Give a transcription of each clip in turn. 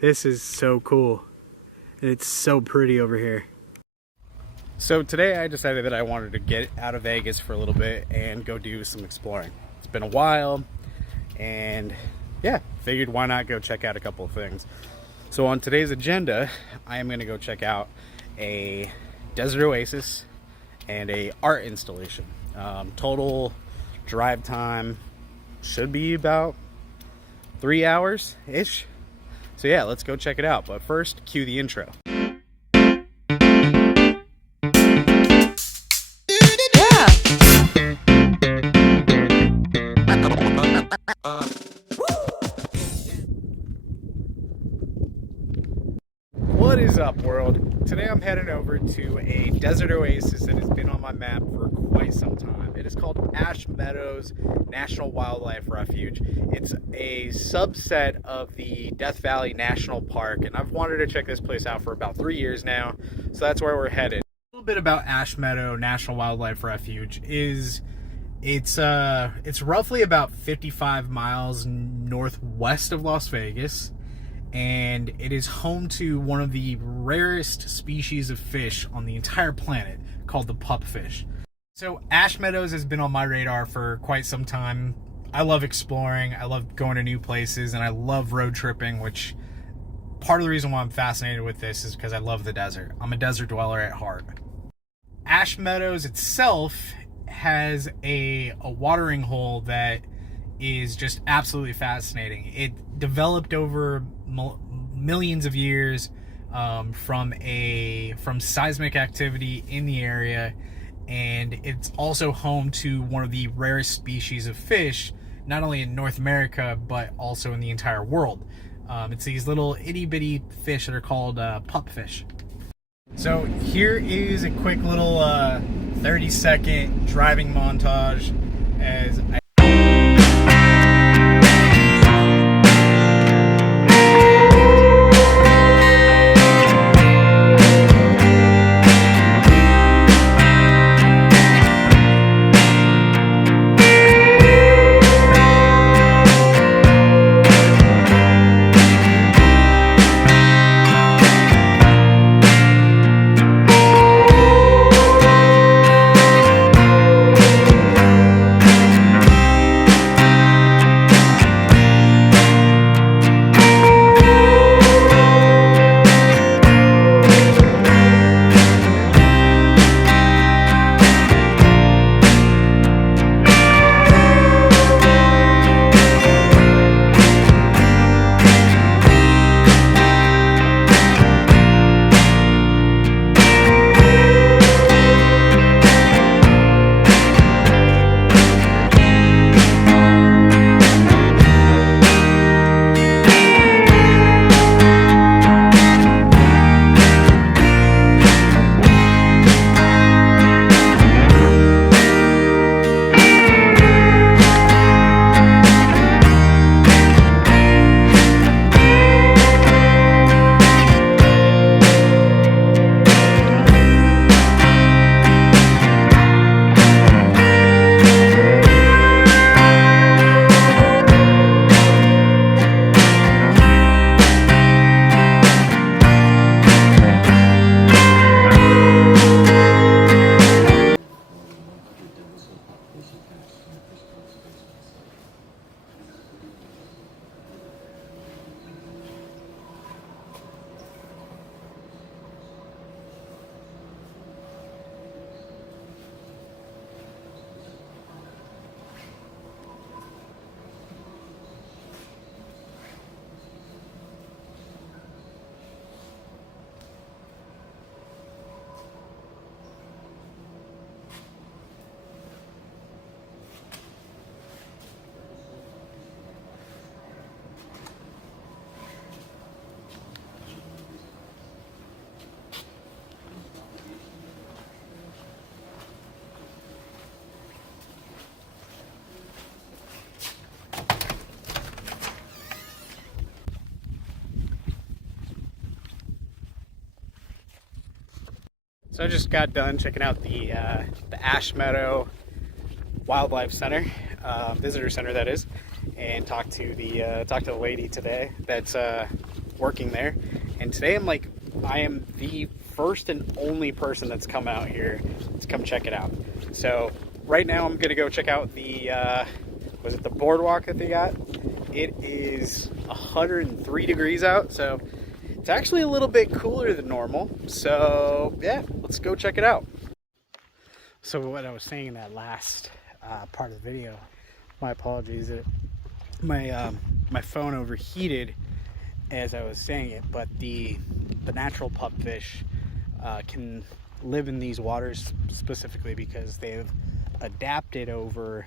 This is so cool. And it's so pretty over here. So today I decided that I wanted to get out of Vegas for a little bit and go do some exploring. It's been a while, and yeah, figured why not go check out a couple of things. So on today's agenda, I am going to go check out a desert oasis and a art installation. Total drive time should be about 3 hours-ish. So yeah, let's go check it out. But first, cue the intro. What is up, world? Today I'm heading over to a desert oasis that has been on my map for quite some time. It is called Ash Meadows National Wildlife Refuge. It's a subset of the Death Valley National Park, and I've wanted to check this place out for about 3 years now, so that's where we're headed. A little bit about Ash Meadow National Wildlife Refuge is it's roughly about 55 miles northwest of Las Vegas, and it is home to one of the rarest species of fish on the entire planet, called the pupfish. So Ash Meadows has been on my radar for quite some time. I love exploring, I love going to new places, and I love road tripping, which part of the reason why I'm fascinated with this is because I love the desert. I'm a desert dweller at heart. Ash Meadows itself has a watering hole that is just absolutely fascinating. It developed over millions of years from seismic activity in the area, and it's also home to one of the rarest species of fish, not only in North America but also in the entire world. It's these little itty bitty fish that are called pupfish. So here is a quick little 30-second driving montage as I So I just got done checking out the Ash Meadow Wildlife Center, visitor center that is, and talked to the lady today that's working there, and today I am the first and only person that's come out here to come check it out. So right now I'm gonna go check out the was it the boardwalk that they got? It is 103 degrees out, so it's actually a little bit cooler than normal. So yeah, let's go check it out. So what I was saying in that last part of the video, my apologies, my phone overheated as I was saying it, but the natural pupfish can live in these waters specifically because they've adapted over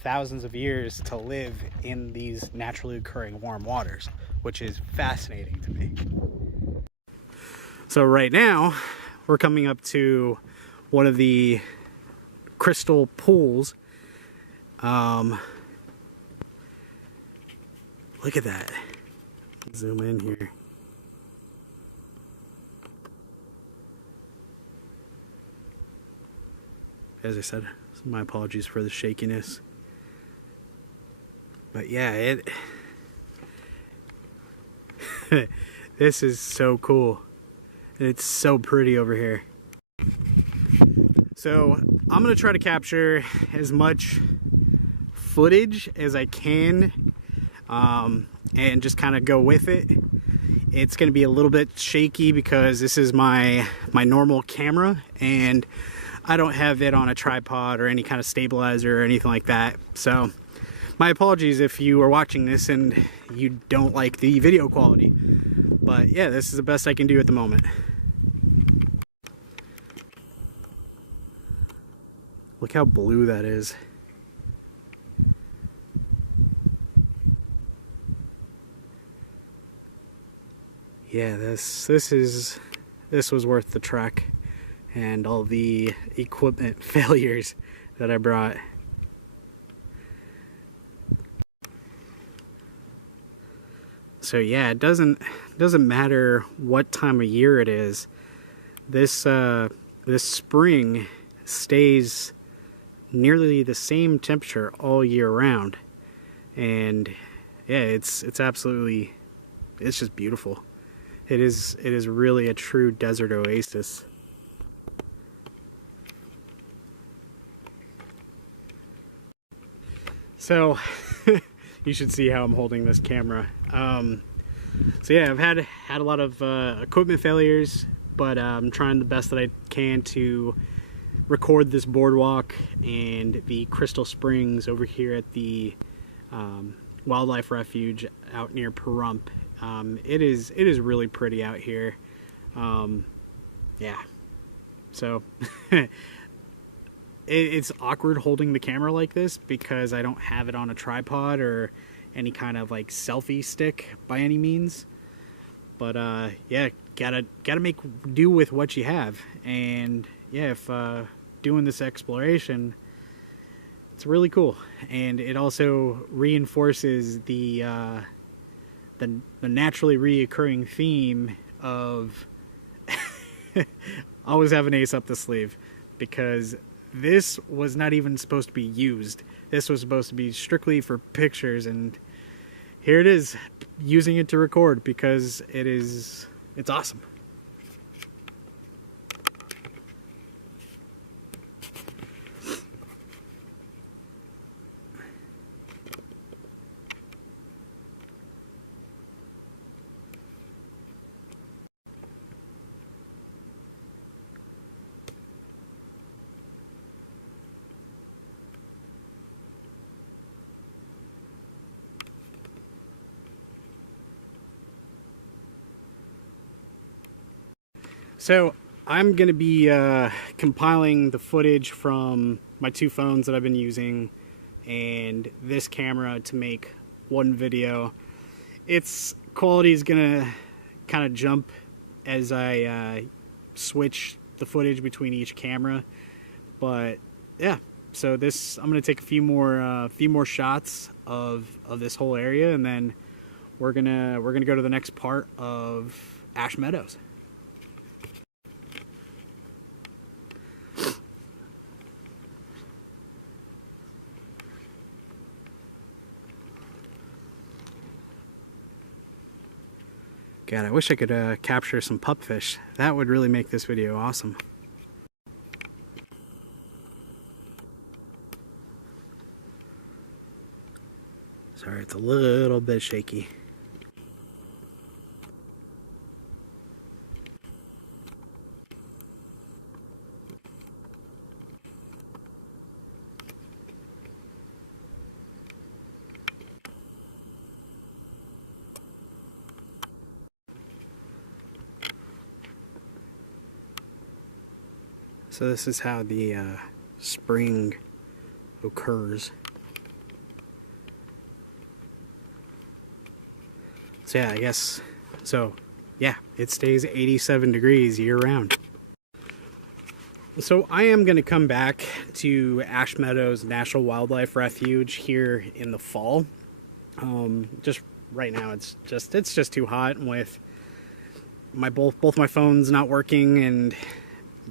thousands of years to live in these naturally occurring warm waters, which is fascinating to me. So right now we're coming up to one of the crystal pools. Look at that. Zoom in here. As I said, my apologies for the shakiness. But yeah, this is so cool. And it's so pretty over here. So I'm gonna try to capture as much footage as I can and just kind of go with it. It's gonna be a little bit shaky because this is my normal camera and I don't have it on a tripod or any kind of stabilizer or anything like that. So my apologies if you are watching this and you don't like the video quality. But yeah, this is the best I can do at the moment. Look how blue that is. Yeah, this was worth the trek and all the equipment failures that I brought. So yeah, it doesn't matter what time of year it is. This spring stays nearly the same temperature all year round, and yeah, it's absolutely, it's just beautiful. It is really a true desert oasis. So you should see how I'm holding this camera. So yeah, I've had a lot of equipment failures, but I'm trying the best that I can to record this boardwalk and the crystal springs over here at the wildlife refuge out near Pahrump. It is really pretty out here. Yeah, so it's awkward holding the camera like this because I don't have it on a tripod or any kind of like selfie stick by any means. But yeah, gotta make do with what you have. And yeah, if doing this exploration, it's really cool, and it also reinforces the naturally reoccurring theme of always have an ace up the sleeve, because this was not even supposed to be used. This was supposed to be strictly for pictures, and here it is, using it to record because it's awesome. So I'm going to be compiling the footage from my two phones that I've been using and this camera to make one video. Its quality is going to kind of jump as I switch the footage between each camera. But yeah, so this, I'm going to take a few more shots of this whole area, and then we're gonna go to the next part of Ash Meadows. God, I wish I could capture some pupfish. That would really make this video awesome. Sorry, it's a little bit shaky. So this is how the spring occurs. So yeah, I guess, so yeah, it stays 87 degrees year round. So I am going to come back to Ash Meadows National Wildlife Refuge here in the fall. Just right now it's just too hot, with my both my phones not working and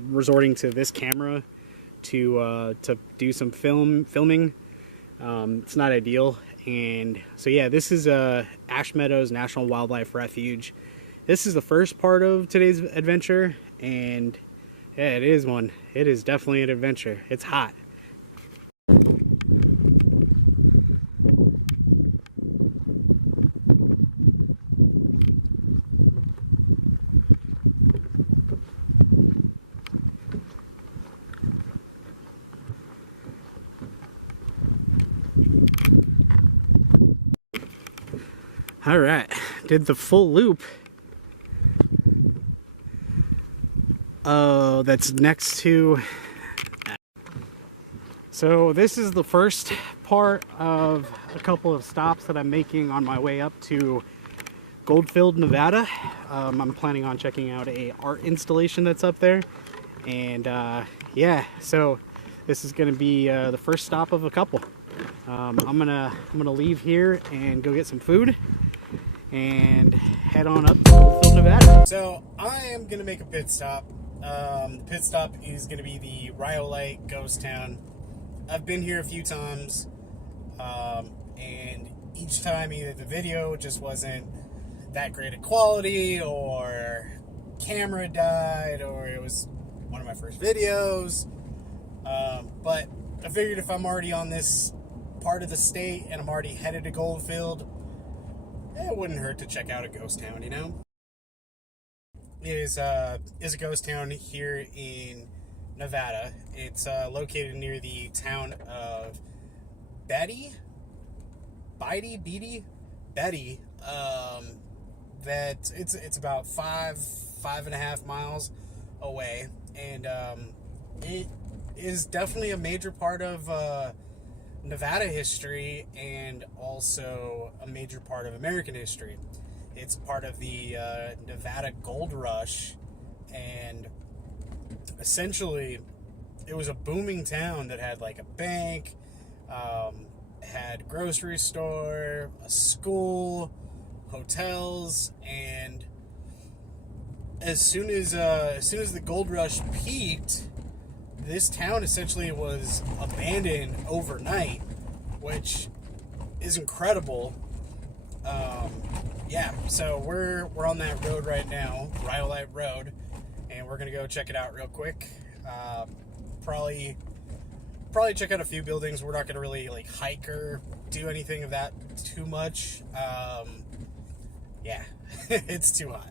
resorting to this camera to do some filming. It's not ideal. And so yeah, this is Ash Meadows National Wildlife Refuge. This is the first part of today's adventure, and yeah, it is one. It is definitely an adventure. It's hot. All right, did the full loop. That's next to. So this is the first part of a couple of stops that I'm making on my way up to Goldfield, Nevada. I'm planning on checking out a art installation that's up there, and yeah, so this is going to be the first stop of a couple. I'm gonna leave here and go get some food and head on up to Goldfield, Nevada. So I am gonna make a pit stop. The pit stop is gonna be the Rhyolite Ghost Town. I've been here a few times, and each time either the video just wasn't that great of quality, or camera died, or it was one of my first videos. But I figured if I'm already on this part of the state and I'm already headed to Goldfield, it wouldn't hurt to check out a ghost town, you know? It is a ghost town here in Nevada. It's located near the town of Betty. That it's about five and a half miles away, and it is definitely a major part of Nevada history, and also a major part of American history. It's part of the Nevada Gold Rush, and essentially it was a booming town that had like a bank, had a grocery store, a school, hotels, and as soon as the gold rush peaked, this town essentially was abandoned overnight, which is incredible. Yeah, so we're on that road right now, Rhyolite Road, and we're gonna go check it out real quick. Probably check out a few buildings. We're not gonna really like hike or do anything of that too much. Yeah, it's too hot.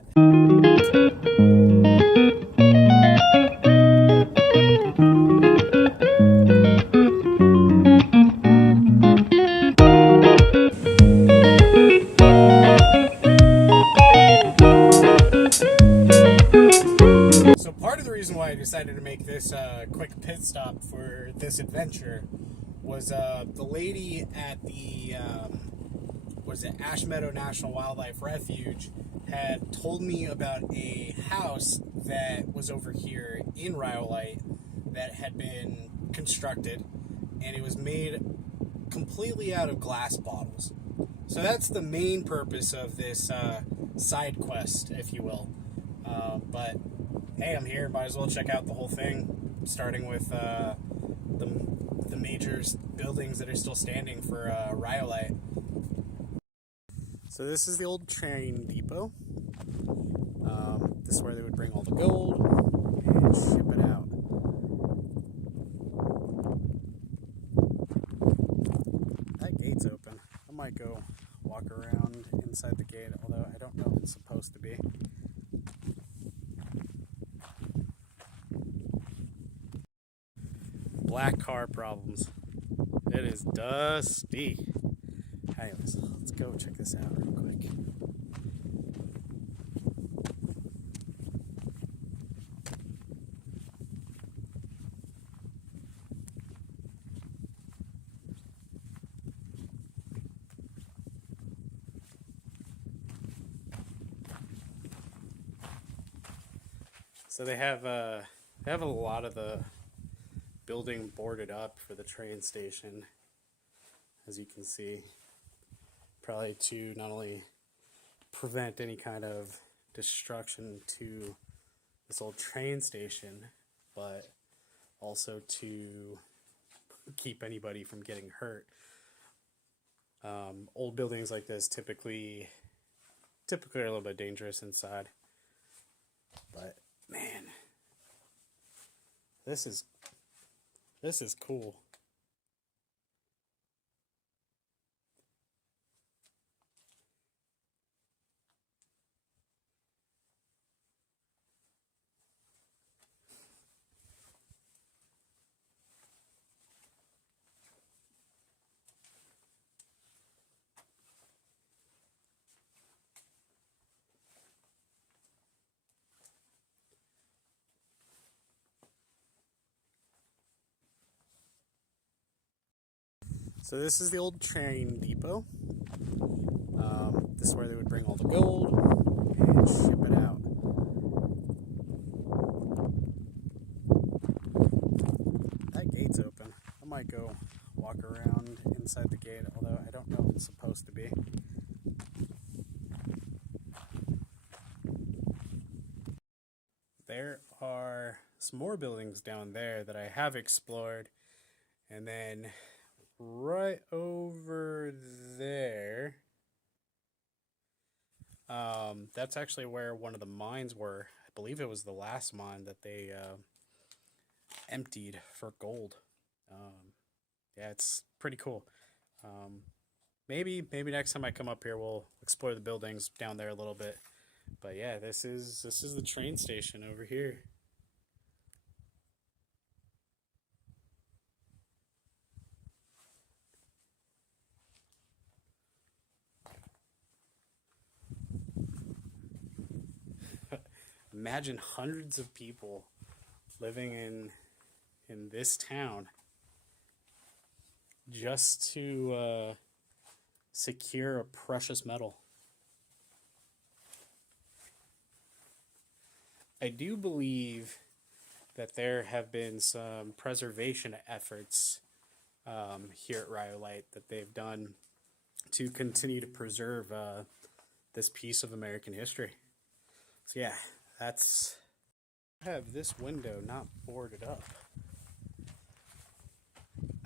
So part of the reason why I decided to make this quick pit stop for this adventure was the lady at the Ash Meadow National Wildlife Refuge had told me about a house that was over here in Rhyolite that had been constructed, and it was made completely out of glass bottles. So that's the main purpose of this side quest, if you will. But hey, I'm here, might as well check out the whole thing, starting with the major buildings that are still standing for Rhyolite. So this is the old train depot. This is where they would bring all the gold and ship it out. That gate's open. I might go walk around inside the gate, although I don't know if it's supposed to be. Black car problems. It is dusty. Anyways, let's go check this out real quick. So they have a lot of the building boarded up for the train station, as you can see, probably to not only prevent any kind of destruction to this old train station, but also to keep anybody from getting hurt. Old buildings like this typically are a little bit dangerous inside, but man, this is cool. So this is the old train depot. This is where they would bring all the gold and ship it out. That gate's open. I might go walk around inside the gate, although I don't know if it's supposed to be. There are some more buildings down there that I have explored, and then right over there, that's actually where one of the mines were. I believe it was the last mine that they emptied for gold. Yeah, it's pretty cool. Maybe next time I come up here, we'll explore the buildings down there a little bit. But yeah, this is the train station over here. Imagine hundreds of people living in this town just to secure a precious metal. I do believe that there have been some preservation efforts here at Rhyolite that they've done to continue to preserve this piece of American history. So yeah, I have this window not boarded up.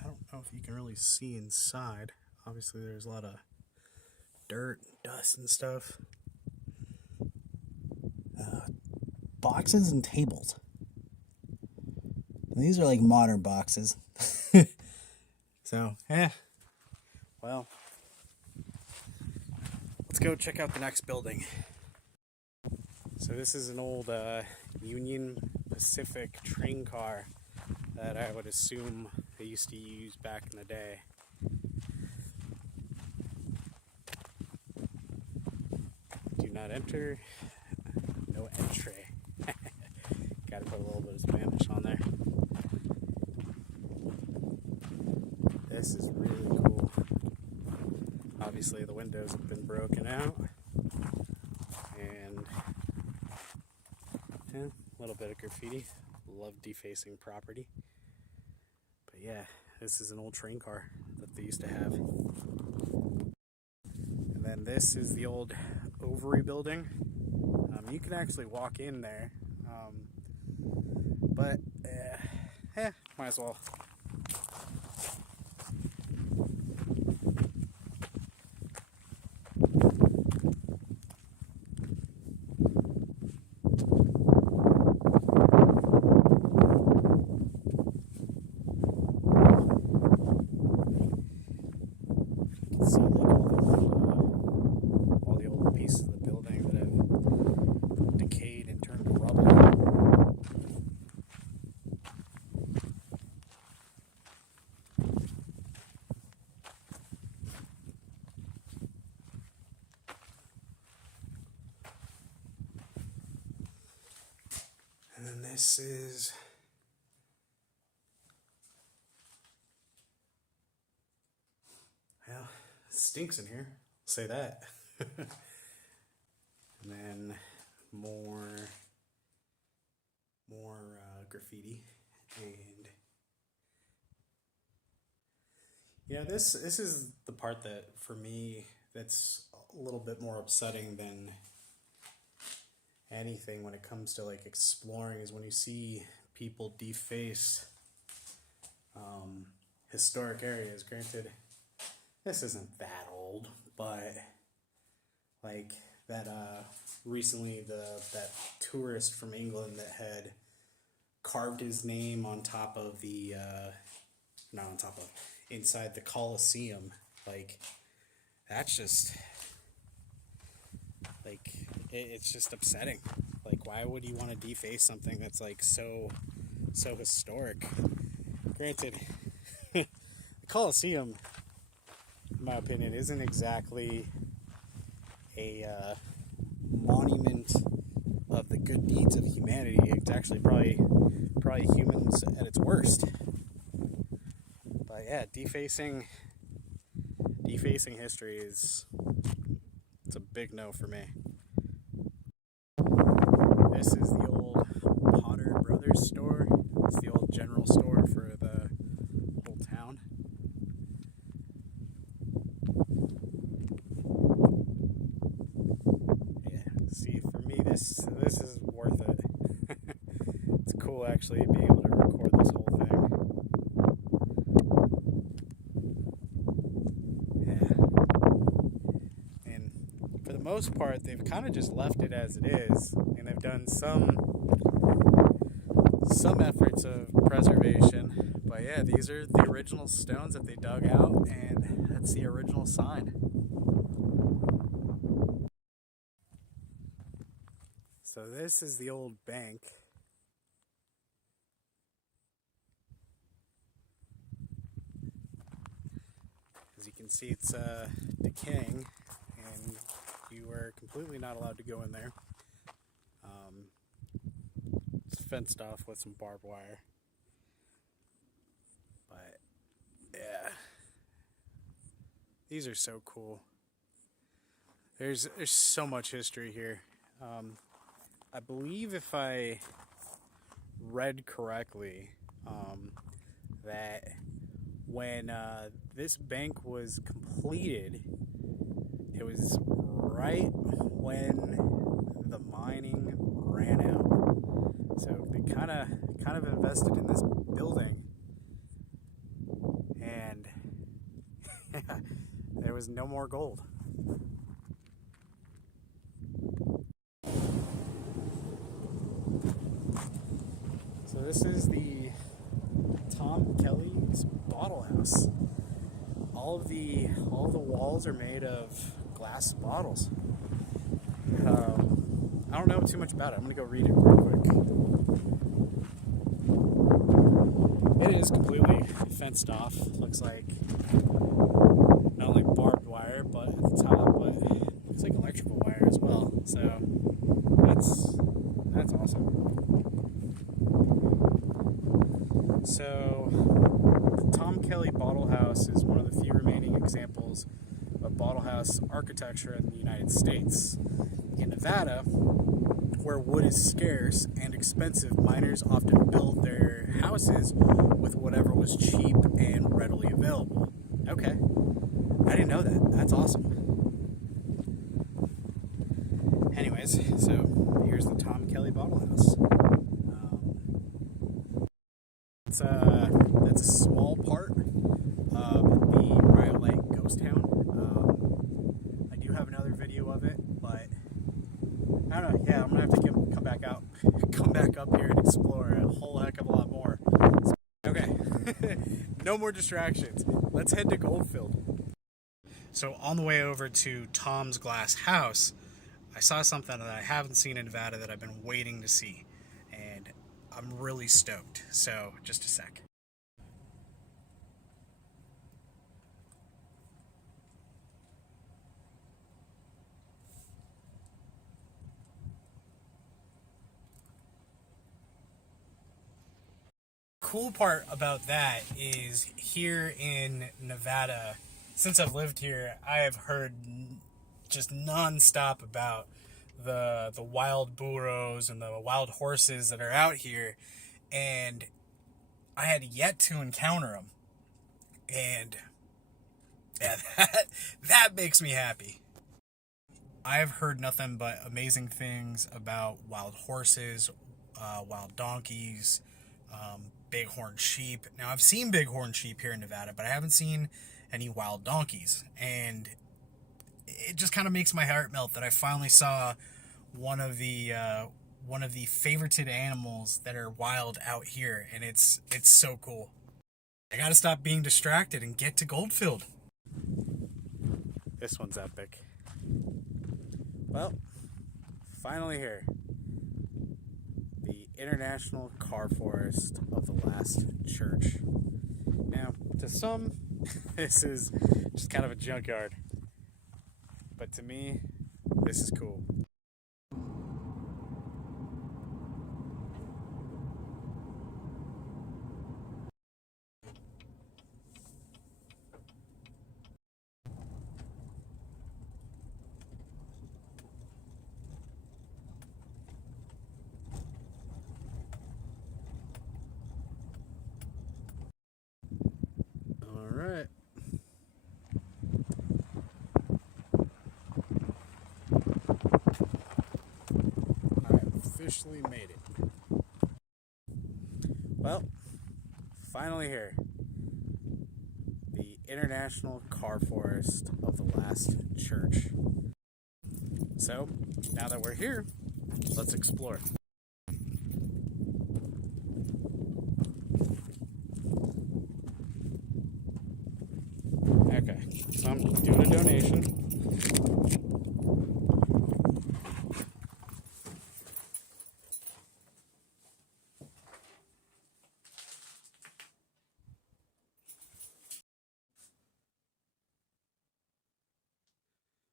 I don't know if you can really see inside. Obviously there's a lot of dirt, dust and stuff. Boxes and tables. These are like modern boxes. So, well, let's go check out the next building. So this is an old Union Pacific train car that I would assume they used to use back in the day. Do not enter, no entry. Gotta put a little bit of Spanish on there. This is really cool. Obviously the windows have been broken out. And a little bit of graffiti. Love defacing property. But yeah, this is an old train car that they used to have. And then this is the old ovary building. You can actually walk in there. But might as well. This is well, it stinks in here. I'll say that. And then more graffiti, and yeah, this is the part that for me that's a little bit more upsetting than anything when it comes to like exploring, is when you see people deface historic areas. Granted, this isn't that old, but like that recently that tourist from England that had carved his name on top of the not on top of, inside the Colosseum, like that's just like it's just upsetting. Like, why would you want to deface something that's like so historic? Granted, the Colosseum, in my opinion, isn't exactly a monument of the good deeds of humanity. It's actually probably humans at its worst. But yeah, defacing history it's a big no for me. This is the old Potter Brothers store. It's the old general store for the whole town. Yeah, see, for me this is worth it. It's cool actually being able to record this whole thing. Most part, they've kind of just left it as it is, and they've done some efforts of preservation. But yeah, these are the original stones that they dug out, and that's the original sign. So this is the old bank. As you can see, it's decaying, and you are completely not allowed to go in there. It's fenced off with some barbed wire. But yeah, these are so cool. There's so much history here. I believe if I read correctly, that when this bank was completed, it was right when the mining ran out. So they kind of invested in this building, and there was no more gold. So this is the Tom Kelly's bottle house. All the walls are made of glass bottles. I don't know too much about it. I'm gonna go read it real quick. It is completely fenced off. Looks like not like barbed wire, but at the top, but it looks like electrical wire as well. So that's awesome. So the Tom Kelly Bottle House is one of the few remaining examples of bottle house architecture in the United States. In Nevada, where wood is scarce and expensive, miners often build their houses with whatever was cheap and readily available. Okay, I didn't know that. That's awesome. Anyways, so here's the Tom Kelly Bottle House. That's a small part of the Rhyolite Ghost Town. I do have another video of it, but I don't know. Yeah, I'm gonna have to come back up here and explore a whole heck of a lot more. Okay, no more distractions. Let's head to Goldfield. So on the way over to Tom's glass house, I saw something that I haven't seen in Nevada that I've been waiting to see, and I'm really stoked. So just a sec. cool part about that is here in Nevada, since I've lived here, I have heard just nonstop about the wild burros and the wild horses that are out here, and I had yet to encounter them. And yeah, that makes me happy. I've heard nothing but amazing things about wild horses, wild donkeys, bighorn sheep. Now, I've seen bighorn sheep here in Nevada, but I haven't seen any wild donkeys. And it just kind of makes my heart melt that I finally saw one of the favorited animals that are wild out here, and it's so cool. I gotta stop being distracted and get to Goldfield. This one's epic. Well, finally here. The International Car Forest of the Last Church. Now, to some, this is just kind of a junkyard. But to me, this is cool. Alright. I've officially made it. Well, finally here. The International Car Forest of the Last Church. So, now that we're here, let's explore. Okay, so I'm doing a donation.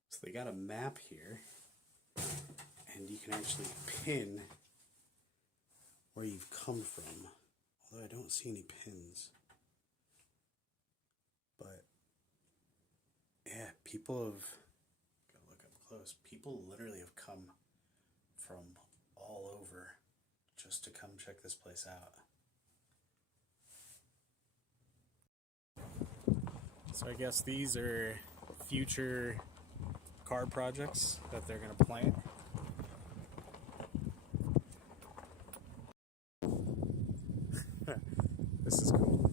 So they got a map here, and you can actually pin where you've come from. Although I don't see any pins. But yeah, people have, gotta look up close, people literally have come from all over just to come check this place out. So I guess these are future car projects that they're going to plant. This is cool.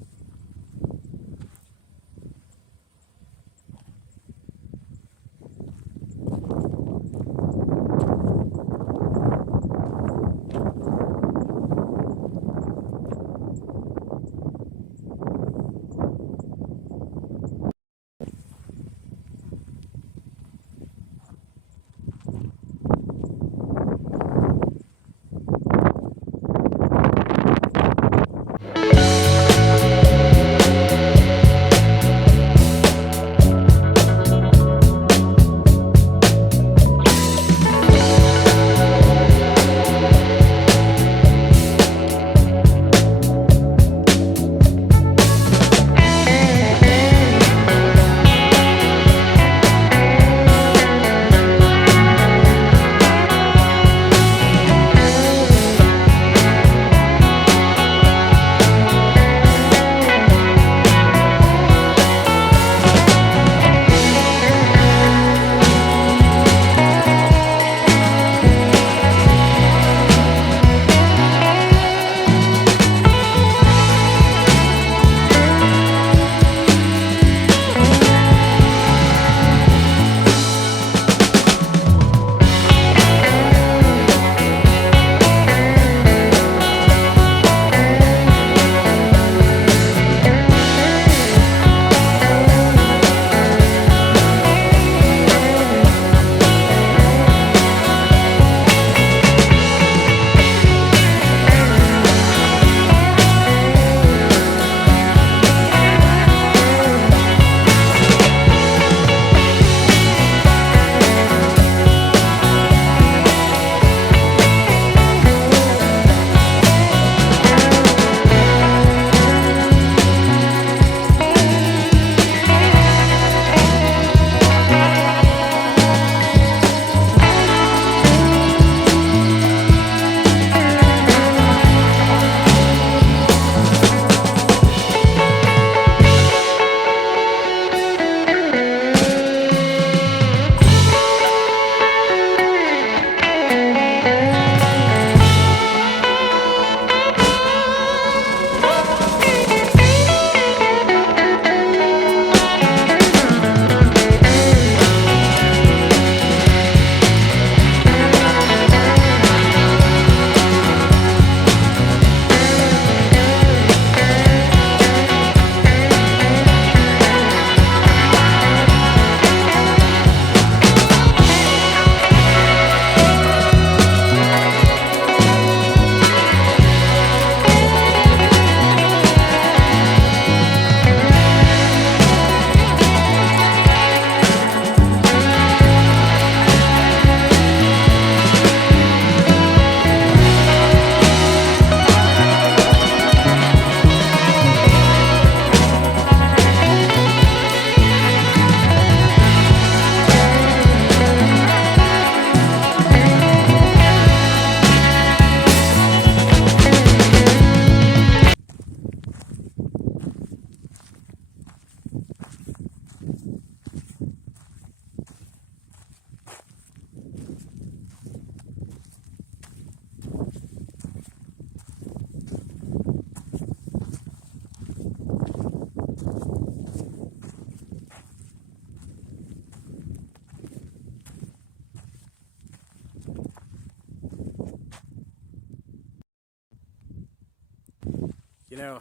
know,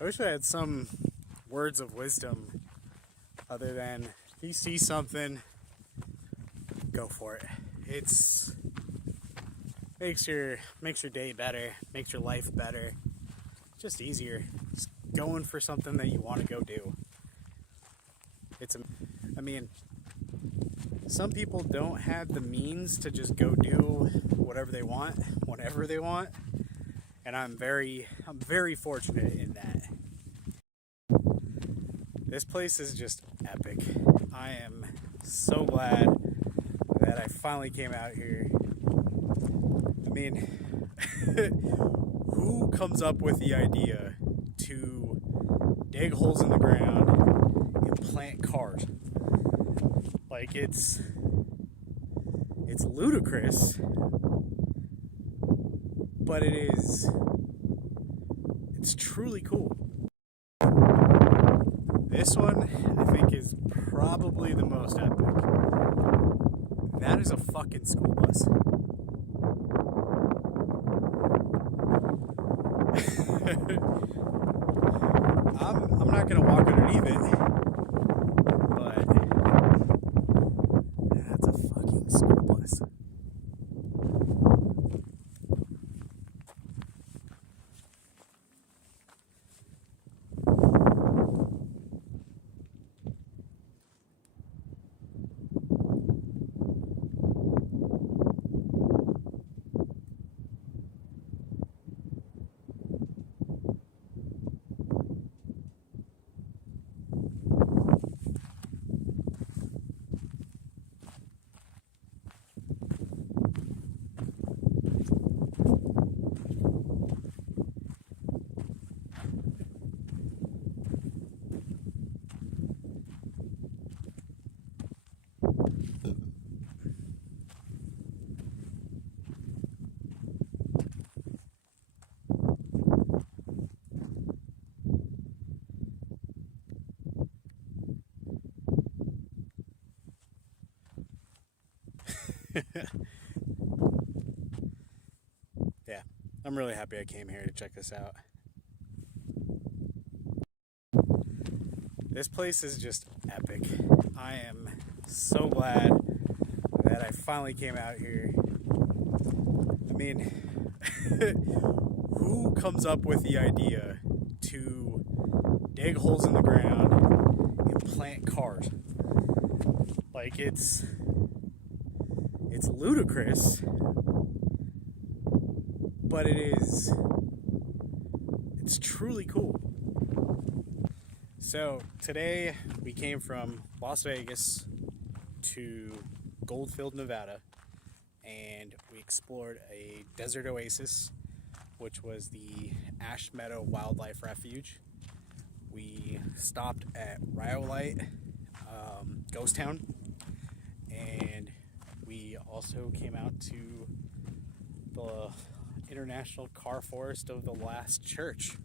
I wish I had some words of wisdom other than if you see something, go for it. It's makes your day better, makes your life better, just easier. Just going for something that you want to go do. I mean, some people don't have the means to just go do whatever they want, whenever they want, and I'm very fortunate in that. This place is just epic. I am so glad that I finally came out here. I mean, who comes up with the idea to dig holes in the ground and plant cars? Like, it's ludicrous, but it's truly cool. This one, I think, is probably the most epic. That is a fucking school bus. I'm not gonna walk underneath it, but that's a fucking school bus. Yeah, I'm really happy I came here to check this out. This place is just epic. I am so glad that I finally came out here. I mean, who comes up with the idea to dig holes in the ground and plant cars? Like, it's ludicrous, but it's truly cool. So today we came from Las Vegas to Goldfield, Nevada, and we explored a desert oasis, which was the Ash Meadows Wildlife Refuge. We stopped at Rhyolite Ghost Town, and we also came out to the International Car Forest of the Last Church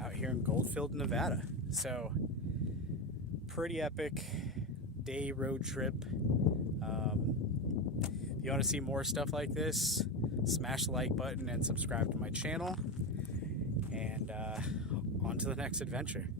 out here in Goldfield, Nevada. So, pretty epic day road trip. If you want to see more stuff like this, smash the like button and subscribe to my channel. And on to the next adventure.